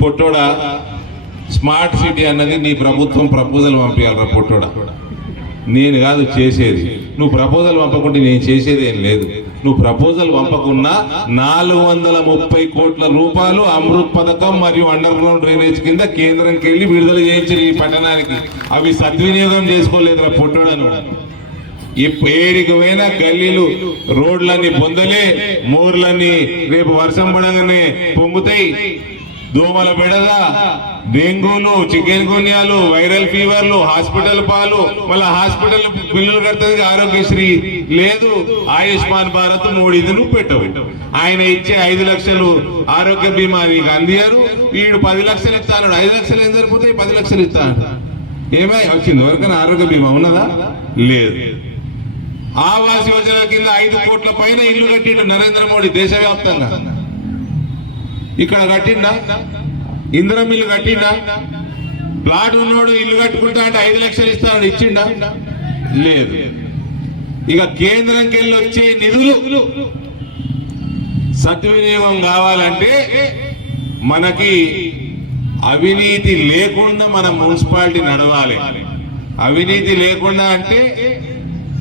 పొట్టోడా smart city అన్నది నీ ప్రభుత్వం ప్రపోజల్ పంపించాలరా పొట్టోడా. నేను కాదు చేసేది. నువ్వు ప్రపోజల్ పంపకుంటే నేను చేసేది ఏం లేదు. నువ్వు ప్రపోజల్ పంపకున్నా నాలుగు వందల ముప్పై కోట్ల రూపాయలు అమృత్ పథకం మరియు అండర్ గ్రౌండ్ డ్రైనేజ్ కింద కేంద్రంకి వెళ్ళి విడుదల చేయించారు ఈ పట్టణానికి. అవి సద్వినియోగం చేసుకోలేదురా పొట్టోడను ఈ ఏడికి పోయిన గల్లీలు రోడ్లన్నీ పొందలే మోర్లన్నీ రేపు వర్షం పడగానే పొంగుతాయి. దోమల బెడద డెంగూలు చికెన్ గున్యాలు వైరల్ ఫీవర్లు హాస్పిటల్ పాలు మళ్ళీ హాస్పిటల్ బిల్లులు కడుతుంది ఆరోగ్యశ్రీ. లేదు ఆయుష్మాన్ భారత్ మూడు నువ్వు పెట్టవు. ఆయన ఇచ్చే ఐదు లక్షలు ఆరోగ్య బీమా నీకు అందియారు వీడు పది లక్షలు ఇస్తాను ఐదు లక్షలు ఏం సరిపోతాయి? పది లక్షలు ఇస్తాను ఏమై వచ్చింది ఎవరికైనా ఆరోగ్య బీమా ఉన్నదా? లేదు. ఆవాస్ యోజన కింద ఐదు కోట్ల పైన ఇల్లు కట్టిండు నరేంద్ర మోడీ దేశవ్యాప్తంగా. ఇక్కడ కట్టిందా ఇందిరం ఇల్లు కట్టిందా ప్లాట్ ఉన్నోడు ఇల్లు కట్టుకుంటా అంటే ఐదు లక్షలు ఇస్తాడు ఇచ్చిండా? లేదు. ఇక కేంద్రంకి వెళ్ళి వచ్చే నిధులు సద్వినియోగం కావాలంటే మనకి అవినీతి లేకుండా మన మున్సిపాలిటీ నడవాలి. అవినీతి లేకుండా అంటే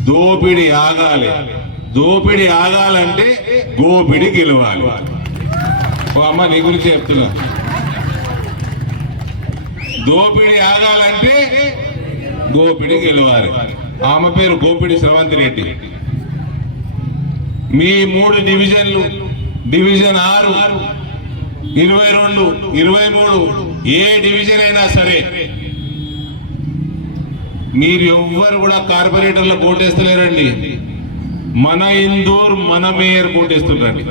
దోపిడి ఆగాలి. దోపిడి ఆగాలంటే గోపిడి గెలవాలి. ఓ అమ్మ నీ గురించి చెప్తున్నా. దోపిడి ఆగాలంటే గోపిడి గెలవాలి. ఆమె పేరు గోపిడి శ్రవంతి రెడ్డి. మీ మూడు డివిజన్లు డివిజన్ ఆరు ఇరవై రెండు ఇరవై మూడు ఏ డివిజన్ అయినా సరే మీరు ఎవ్వరు కూడా కార్పొరేటర్లు కోటేస్తలేరండి మన ఇందూర్ మన మేయర్ కోటేస్తున్నారండి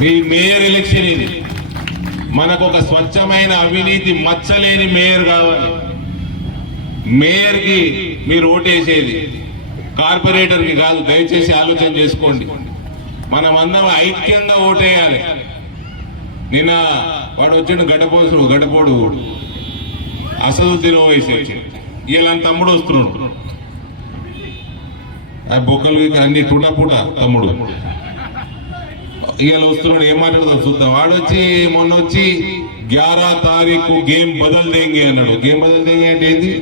మీ మేయర్ ఎలక్షన్ ఇది. మనకు ఒక స్వచ్ఛమైన అవినీతి మచ్చలేని మేయర్ కావాలి. మేయర్కి మీరు ఓటేసేది. కార్పొరేటర్కి కాదు దయచేసి ఆలోచన చేసుకోండి. మనమందరం ఐక్యంగా ఓటేయాలి. నిన్న వాడు వచ్చిన గడపోసు గడపోడు అసదుద్దీన్ వయసు వచ్చింది వీళ్ళని తమ్ముడు వస్తున్నాడు. ఆ బొక్కలు అన్ని పుట తమ్ముడు. ఇవాళ వస్తున్నాడు ఏం మాట్లాడదాం చూద్దాం. వాడు వచ్చి మొన్న వచ్చి గ్యారా తారీఖు గేమ్ బదల్ దేంగి అన్నాడు. గేమ్ బదల్ దేంగి అంటే ఏంది?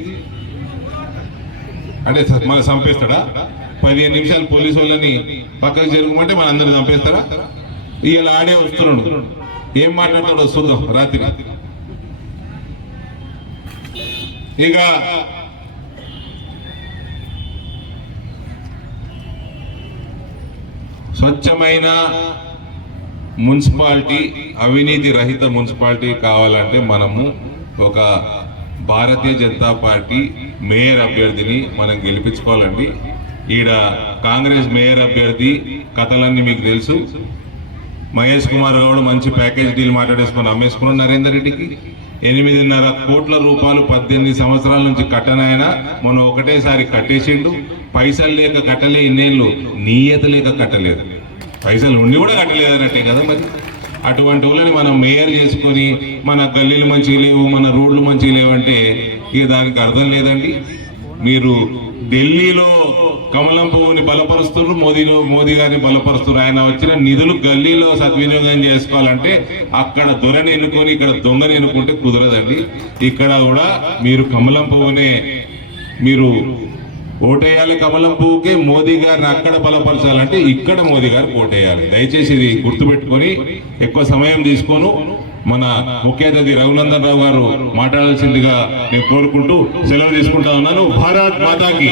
అంటే మన చంపేస్తాడా? పదిహేను నిమిషాలు పోలీసు వాళ్ళని పక్కకు జరుగుమంటే మన అందరిని చంపేస్తాడా? ఇవాళ ఆడే వస్తున్నాడు. ఏం మాట్లాడతాడో చూద్దాం రాత్రి. ఇక స్వచ్ఛమైన మున్సిపాలిటీ అవినీతి రహిత మున్సిపాలిటీ కావాలంటే మనము ఒక భారతీయ జనతా పార్టీ మేయర్ అభ్యర్థిని మనం గెలిపించుకోవాలండి. ఈడ కాంగ్రెస్ మేయర్ అభ్యర్థి కథలన్నీ మీకు తెలుసు. మహేష్ కుమార్ గౌడ్ మంచి ప్యాకేజ్ డీల్ మాట్లాడేసుకుని అమ్మేసుకున్నాడు నరేందర్ రెడ్డికి. ఎనిమిదిన్నర కోట్ల రూపాయలు పద్దెనిమిది సంవత్సరాల నుంచి కట్టనాయన మనం ఒకటేసారి కట్టేసిండు. పైసలు లేక కట్టలే ఇన్నేళ్ళు నీయత లేక కట్టలేదు. పైసలు ఉండి కూడా కట్టలేదన్నట్టే కదా మరి. అటువంటి వాళ్ళని మనం మేయర్ చేసుకొని మన గల్లీలు మంచిగా లేవు మన రోడ్లు మంచిగా లేవంటే అంటే ఇక దానికి అర్థం లేదండి. మీరు ఢిల్లీలో కమలం పువ్వుని బలపరుస్తున్నారు మోదీలో మోదీ గారిని బలపరుస్తున్నారు. ఆయన వచ్చిన నిధులు గల్లీలో సద్వినియోగం చేసుకోవాలంటే అక్కడ దొరని ఎన్నుకొని ఇక్కడ దొంగని ఎన్నుకుంటే కుదరదండి. ఇక్కడ కూడా మీరు కమలం పువ్వునే మీరు ఓటేయాలి కమలం పువ్వుకే మోదీ గారిని అక్కడ బలపరచాలంటే ఇక్కడ మోదీ గారు ఓటేయాలి. దయచేసి ఇది గుర్తుపెట్టుకొని ఎక్కువ సమయం తీసుకోను. మన ముఖ్య అతిథి రఘునందన్ రావు గారు మాట్లాడాల్సిందిగా నేను కోరుకుంటూ సెలవు తీసుకుంటా ఉన్నాను. భారత్ మాతాకి.